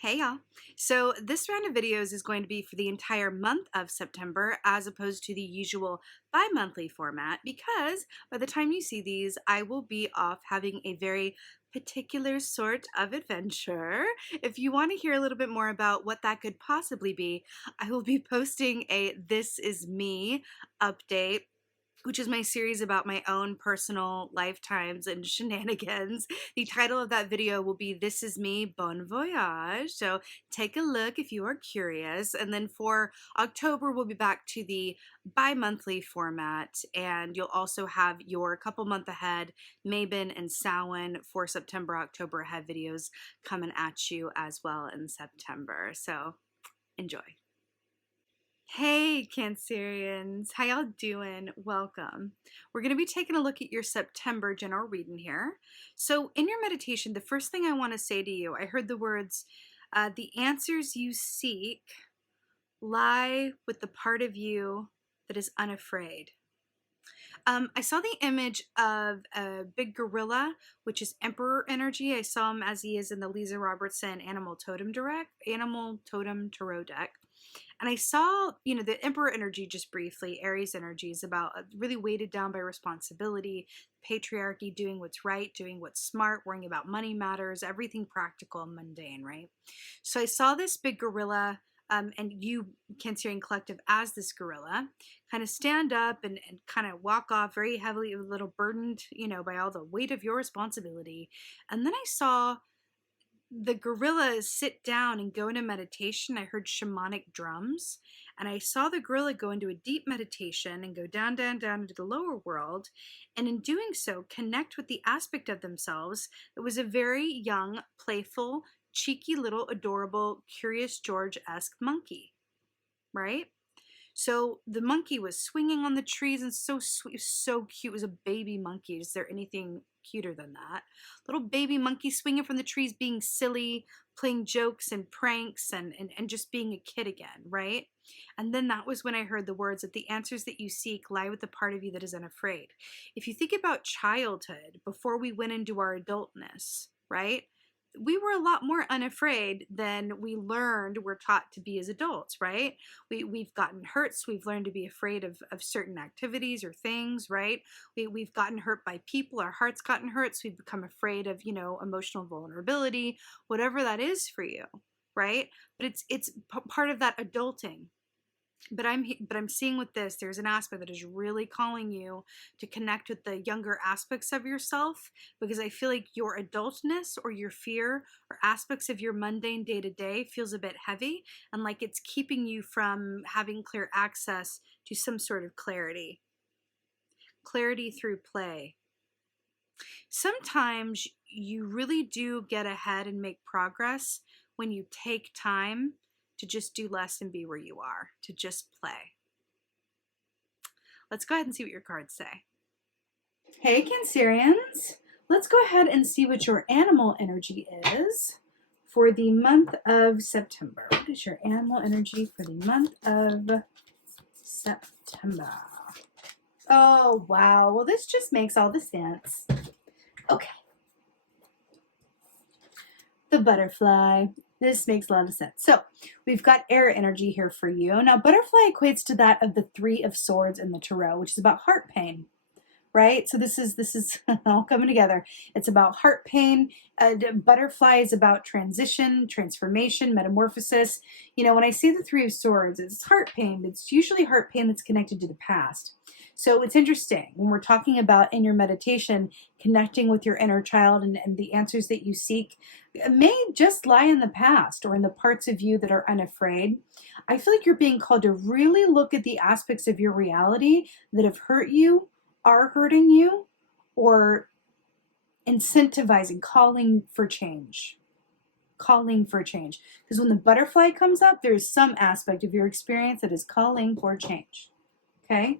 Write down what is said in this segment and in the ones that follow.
Hey y'all. So this round of videos is going to be for the entire month of September as opposed to the usual bi-monthly format because by the time you see these, I will be off having a very particular sort of adventure. If you want to hear a little bit more about what that could possibly be, I will be posting a This Is Me update, which is my series about my own personal lifetimes and shenanigans. The title of that video will be This Is Me, Bon Voyage. So take a look if you are curious. And then for October, we'll be back to the bi-monthly format. And you'll also have your couple month ahead, Mabon and Samhain for September, October ahead videos coming at you as well in September. So enjoy. Hey Cancerians, how y'all doing? Welcome. We're going to be taking a look at your September general reading here. So in your meditation, the first thing I want to say to you, I heard the words, the answers you seek lie with the part of you that is unafraid. I saw the image of a big gorilla, which is Emperor energy. I saw him as he is in the Leeza Robertson Animal Totem Tarot deck. And I saw, the Emperor energy just briefly. Aries energy is about really weighted down by responsibility, patriarchy, doing what's right, doing what's smart, worrying about money matters, everything practical and mundane, right? So I saw this big gorilla, and you, Cancerian Collective, as this gorilla, kind of stand up and kind of walk off very heavily, a little burdened, by all the weight of your responsibility. And then I saw the gorilla sit down and go into meditation. I heard shamanic drums, and I saw the gorilla go into a deep meditation and go down, down, down into the lower world. And in doing so, connect with the aspect of themselves that was a very young, playful, cheeky little adorable Curious George-esque monkey, right? So the monkey was swinging on the trees and so sweet, so cute. It was a baby monkey. Is there anything cuter than that? Little baby monkey swinging from the trees, being silly, playing jokes and pranks and just being a kid again, right? And then that was when I heard the words that the answers that you seek lie with the part of you that is unafraid. If you think about childhood before we went into our adultness, right? We were a lot more unafraid than we learned we're taught to be as adults, right? We've gotten hurt, so we've learned to be afraid of certain activities or things, right? We've gotten hurt by people, our heart's gotten hurt, so we've become afraid of, emotional vulnerability, whatever that is for you, right? But it's part of that adulting. But I'm seeing with this, there's an aspect that is really calling you to connect with the younger aspects of yourself, because I feel like your adultness or your fear or aspects of your mundane day-to-day feels a bit heavy and like it's keeping you from having clear access to some sort of clarity. Clarity through play. Sometimes you really do get ahead and make progress when you take time to just do less and be where you are, to just play. Let's go ahead and see what your cards say. Hey, Cancerians. Let's go ahead and see what your animal energy is for the month of September. What is your animal energy for the month of September? Oh, wow. Well, this just makes all the sense. Okay. The butterfly. This makes a lot of sense. So we've got air energy here for you. Now, butterfly equates to that of the Three of Swords in the Tarot, which is about heart pain, right? So this is all coming together. It's about heart pain. Butterfly is about transition, transformation, metamorphosis. When I see the Three of Swords, it's heart pain. It's usually heart pain that's connected to the past. So it's interesting when we're talking about in your meditation, connecting with your inner child and the answers that you seek may just lie in the past or in the parts of you that are unafraid. I feel like you're being called to really look at the aspects of your reality that have hurt you, are hurting you, or incentivizing, calling for change. Calling for change. Because when the butterfly comes up, there's some aspect of your experience that is calling for change. Okay?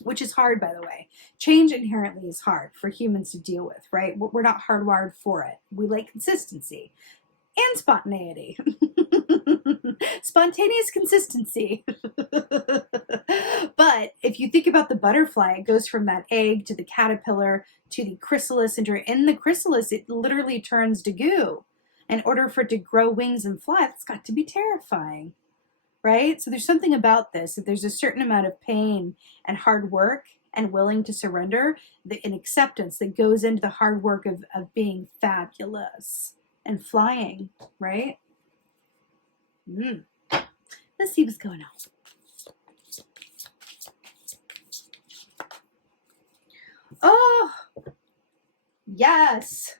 Which is hard, by the way. Change inherently is hard for humans to deal with, right? We're not hardwired for it. We like consistency and spontaneity. Spontaneous consistency. But if you think about the butterfly, it goes from that egg to the caterpillar to the chrysalis, and in the chrysalis, it literally turns to goo. In order for it to grow wings and fly, it's got to be terrifying, right? So there's something about this, that there's a certain amount of pain and hard work and willing to surrender, and acceptance that goes into the hard work of being fabulous and flying, right? Let's see what's going on. Oh, yes.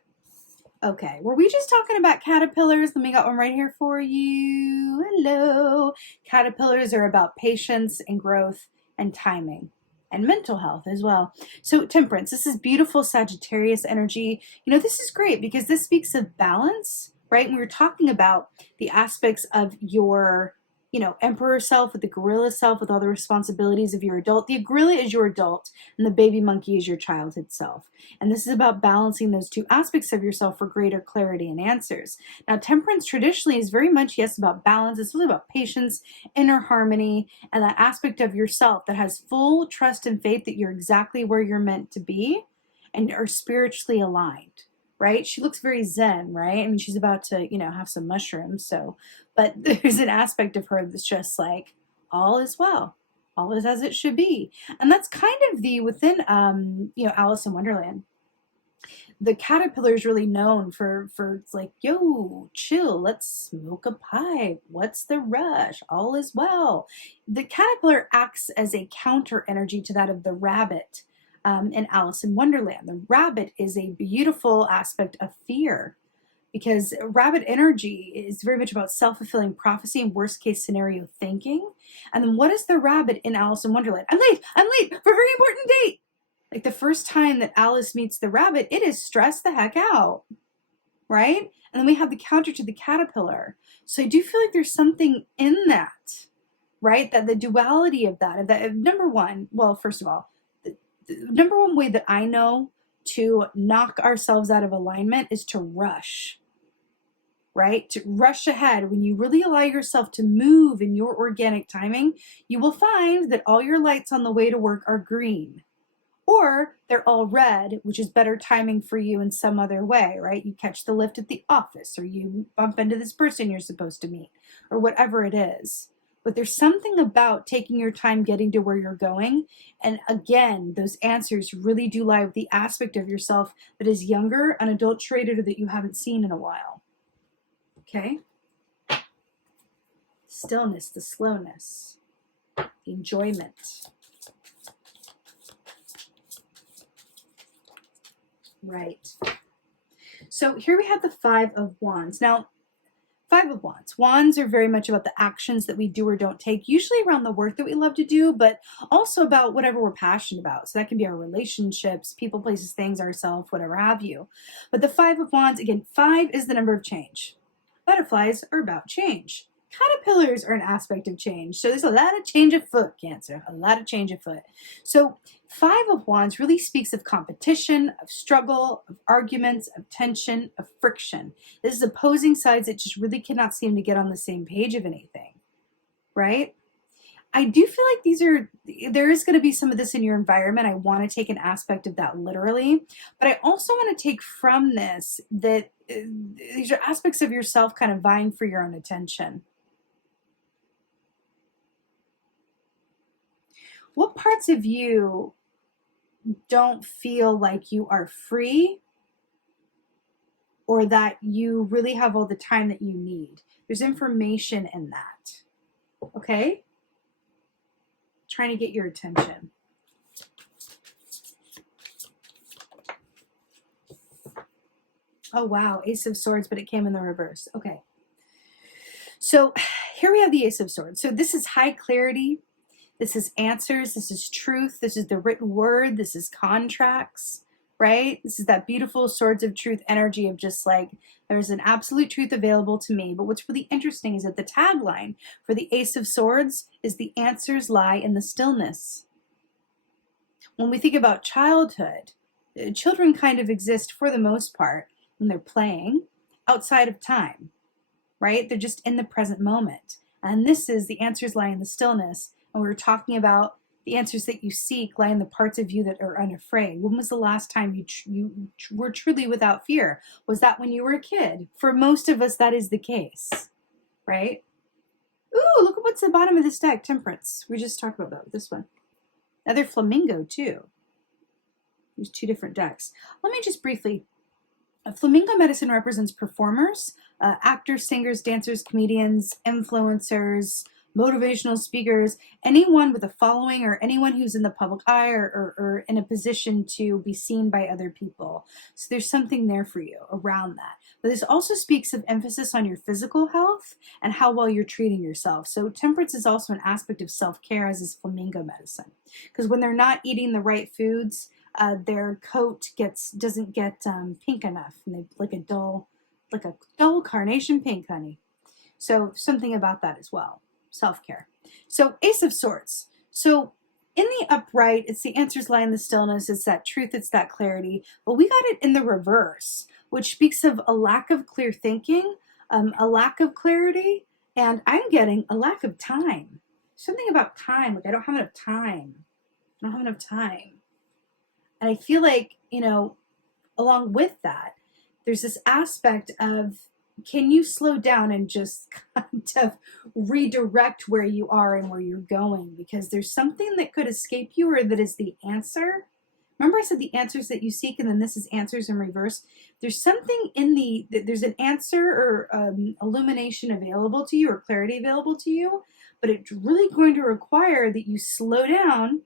Okay, were we just talking about caterpillars? Let me got one right here for you. Hello. Caterpillars are about patience and growth and timing and mental health as well. So Temperance, this is beautiful Sagittarius energy. You know, this is great because this speaks of balance, right? And we were talking about the aspects of your, you know, emperor self with the gorilla self with all the responsibilities of your adult. The gorilla is your adult and the baby monkey is your childhood self. And this is about balancing those two aspects of yourself for greater clarity and answers. Now, Temperance traditionally is very much, yes, about balance. It's really about patience, inner harmony, and that aspect of yourself that has full trust and faith that you're exactly where you're meant to be and are spiritually aligned, right? She looks very zen, right? I mean, she's about to, you know, have some mushrooms, so, but there's an aspect of her that's just like, all is well. All is as it should be. And that's kind of the, within, you know, Alice in Wonderland, the caterpillar is really known for it's like, yo, chill, let's smoke a pipe. What's the rush? All is well. The caterpillar acts as a counter energy to that of the rabbit in Alice in Wonderland. The rabbit is a beautiful aspect of fear, because rabbit energy is very much about self-fulfilling prophecy and worst case scenario thinking. And then what is the rabbit in Alice in Wonderland? I'm late for a very important date. Like the first time that Alice meets the rabbit, it is stressed the heck out, right? And then we have the counter to the caterpillar. So I do feel like there's something in that, right? That the duality of that number one, well, first of all, the number one way that I know to knock ourselves out of alignment is to rush. Right? To rush ahead. When you really allow yourself to move in your organic timing, you will find that all your lights on the way to work are green. Or they're all red, which is better timing for you in some other way, right? You catch the lift at the office, or you bump into this person you're supposed to meet, or whatever it is. But there's something about taking your time getting to where you're going. And again, those answers really do lie with the aspect of yourself that is younger, unadulterated, or that you haven't seen in a while. Okay? Stillness, the slowness, the enjoyment. Right. So here we have the Five of Wands. Now, Five of Wands. Wands are very much about the actions that we do or don't take, usually around the work that we love to do, but also about whatever we're passionate about. So that can be our relationships, people, places, things, ourselves, whatever have you. But the Five of Wands, again, 5 is the number of change. Butterflies are about change. Caterpillars are an aspect of change. So there's a lot of change afoot, Cancer. A lot of change afoot. So Five of Wands really speaks of competition, of struggle, of arguments, of tension, of friction. This is opposing sides that just really cannot seem to get on the same page of anything, right? I do feel like there is going to be some of this in your environment. I want to take an aspect of that literally, but I also want to take from this that these are aspects of yourself kind of vying for your own attention. What parts of you don't feel like you are free or that you really have all the time that you need? There's information in that. Okay? Trying to get your attention. Oh, wow. Ace of Swords, but it came in the reverse. Okay. So here we have the Ace of Swords. So this is high clarity. This is answers. This is truth. This is the written word. This is contracts, right? This is that beautiful Swords of Truth energy of just like, there's an absolute truth available to me. But what's really interesting is that the tagline for the Ace of Swords is the answers lie in the stillness. When we think about childhood, children kind of exist for the most part when they're playing outside of time, right? They're just in the present moment. And this is the answers lie in the stillness. And we were talking about The answers that you seek lie in the parts of you that are unafraid. When was the last time you were truly without fear? Was that when you were a kid? For most of us, that is the case, right? Ooh, look at what's at the bottom of this deck, Temperance. We just talked about that, this one. Another flamingo, too. There's 2 different decks. Let me just briefly, flamingo medicine represents performers, actors, singers, dancers, comedians, influencers, motivational speakers, anyone with a following or anyone who's in the public eye or in a position to be seen by other people. So there's something there for you around that. But this also speaks of emphasis on your physical health and how well you're treating yourself. So temperance is also an aspect of self-care, as is flamingo medicine. Because when they're not eating the right foods, their coat doesn't get pink enough, and they like a dull carnation pink, honey. So something about that as well. Self-care. So Ace of Swords. So in the upright, it's the answers lie in the stillness. It's that truth. It's that clarity. But we got it in the reverse, which speaks of a lack of clear thinking, a lack of clarity, and I'm getting a lack of time. Something about time. Like I don't have enough time. I don't have enough time. And I feel like, along with that, there's this aspect of, can you slow down and just kind of redirect where you are and where you're going? Because there's something that could escape you, or that is the answer. Remember I said the answers that you seek, and then this is answers in reverse. There's something there's an answer or illumination available to you, or clarity available to you, but it's really going to require that you slow down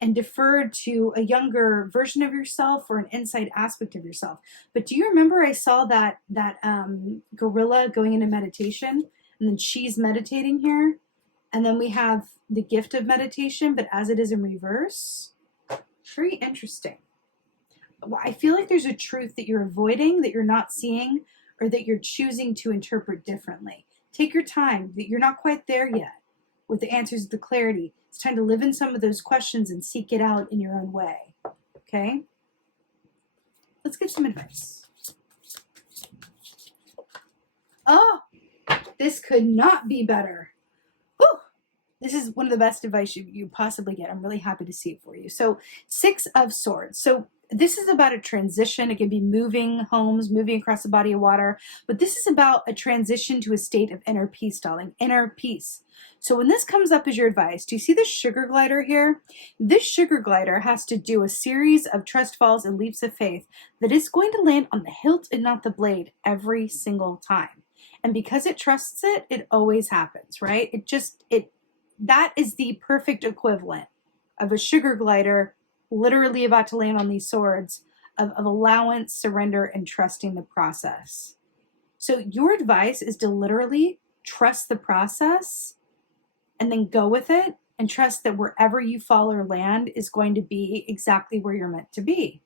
and defer to a younger version of yourself or an inside aspect of yourself. But do you remember I saw that gorilla going into meditation, and then she's meditating here, and then we have the gift of meditation, but as it is in reverse? Very interesting. I feel like there's a truth that you're avoiding, that you're not seeing, or that you're choosing to interpret differently. Take your time, that you're not quite there yet with the answers, the clarity. It's time to live in some of those questions and seek it out in your own way. Okay? Let's get some advice. Oh, this could not be better. Whew. This is one of the best advice you possibly get. I'm really happy to see it for you. So 6 of Swords. So this is about a transition. It can be moving homes, moving across a body of water, but this is about a transition to a state of inner peace, darling, inner peace. So when this comes up as your advice, do you see this sugar glider here? This sugar glider has to do a series of trust falls and leaps of faith that is going to land on the hilt and not the blade every single time. And because it trusts it, it always happens, right? That is the perfect equivalent of a sugar glider literally about to land on these swords of allowance, surrender, and trusting the process. So your advice is to literally trust the process and then go with it, and trust that wherever you fall or land is going to be exactly where you're meant to be,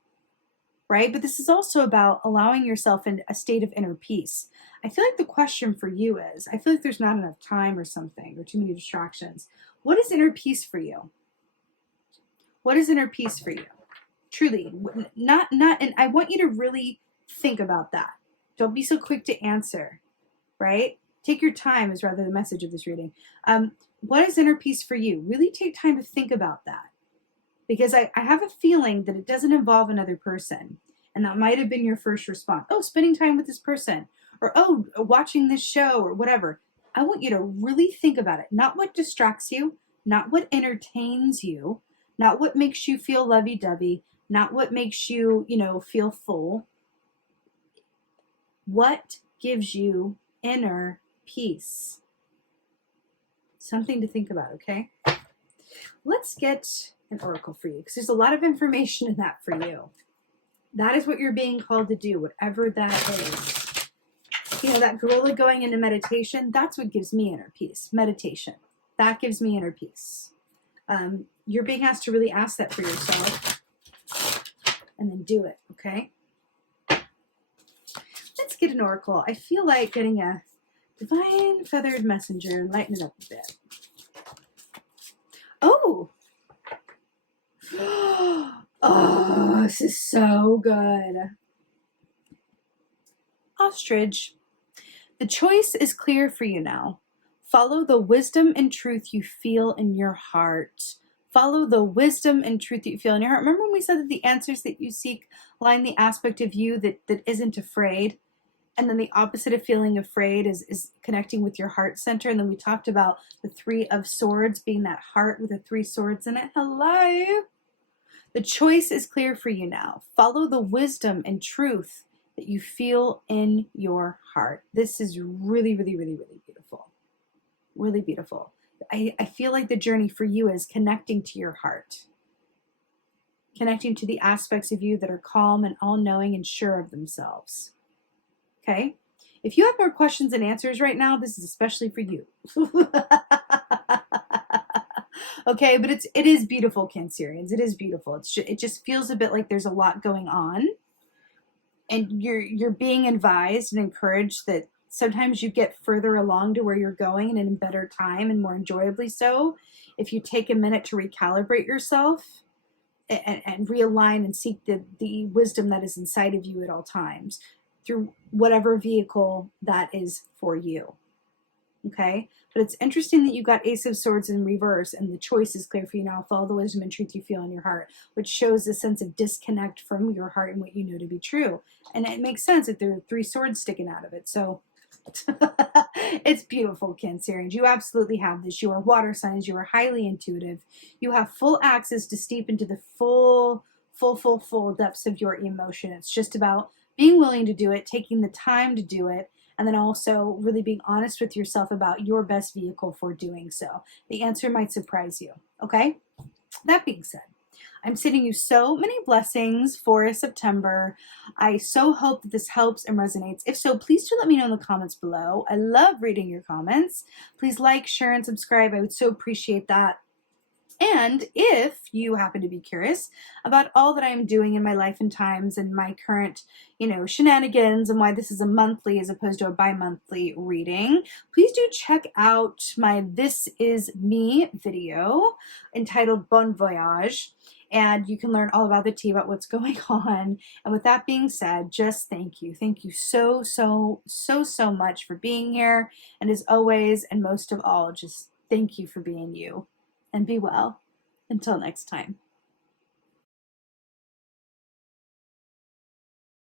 right? But this is also about allowing yourself in a state of inner peace. I feel like the question for you is, I feel like there's not enough time or something, or too many distractions. What is inner peace for you? What is inner peace for you? Truly, and I want you to really think about that. Don't be so quick to answer, right? Take your time is rather the message of this reading. What is inner peace for you? Really take time to think about that. Because I have a feeling that it doesn't involve another person. And that might have been your first response. Oh, spending time with this person. Or, oh, watching this show or whatever. I want you to really think about it. Not what distracts you. Not what entertains you. Not what makes you feel lovey-dovey. Not what makes you, feel full. What gives you inner peace? Something to think about, okay? Let's get an oracle for you, because there's a lot of information in that for you. That is what you're being called to do, whatever that is. That gorilla going into meditation, that's what gives me inner peace. Meditation. That gives me inner peace. You're being asked to really ask that for yourself and then do it, okay? Let's get an oracle. I feel like getting a divine feathered messenger and lighten it up a bit. Oh! Oh, this is so good. Ostrich. The choice is clear for you now. Follow the wisdom and truth you feel in your heart. Follow the wisdom and truth that you feel in your heart. Remember when we said that the answers that you seek lie in the aspect of you that isn't afraid? And then the opposite of feeling afraid is connecting with your heart center. And then we talked about the 3 of Swords being that heart with the 3 swords in it. Hello. The choice is clear for you now. Follow the wisdom and truth that you feel in your heart. This is really, really, really, really beautiful. Really beautiful. I feel like the journey for you is connecting to your heart. Connecting to the aspects of you that are calm and all-knowing and sure of themselves. Okay? If you have more questions and answers right now, this is especially for you. Okay, but it is beautiful, Cancerians. It is beautiful. It just feels a bit like there's a lot going on, and you're being advised and encouraged that sometimes you get further along to where you're going and in better time and more enjoyably so if you take a minute to recalibrate yourself and realign and seek the wisdom that is inside of you at all times through whatever vehicle that is for you. Okay, but it's interesting that you got Ace of Swords in reverse and the choice is clear for you now. Follow the wisdom and truth you feel in your heart, which shows a sense of disconnect from your heart and what you know to be true. And it makes sense that there are 3 swords sticking out of it. So it's beautiful, Cancerians. You absolutely have this. You are water signs. You are highly intuitive. You have full access to steep into the full depths of your emotion. It's just about being willing to do it, taking the time to do it, and then also really being honest with yourself about your best vehicle for doing so. The answer might surprise you, okay? That being said, I'm sending you so many blessings for September. I so hope that this helps and resonates. If so, please do let me know in the comments below. I love reading your comments. Please like, share, and subscribe. I would so appreciate that. And if you happen to be curious about all that I'm doing in my life and times and my current, shenanigans and why this is a monthly as opposed to a bi-monthly reading, please do check out my This Is Me video entitled Bon Voyage. And you can learn all about the tea, about what's going on. And with that being said, just thank you. Thank you so, so, so, so much for being here. And as always, and most of all, just thank you for being you. And be well. Until next time.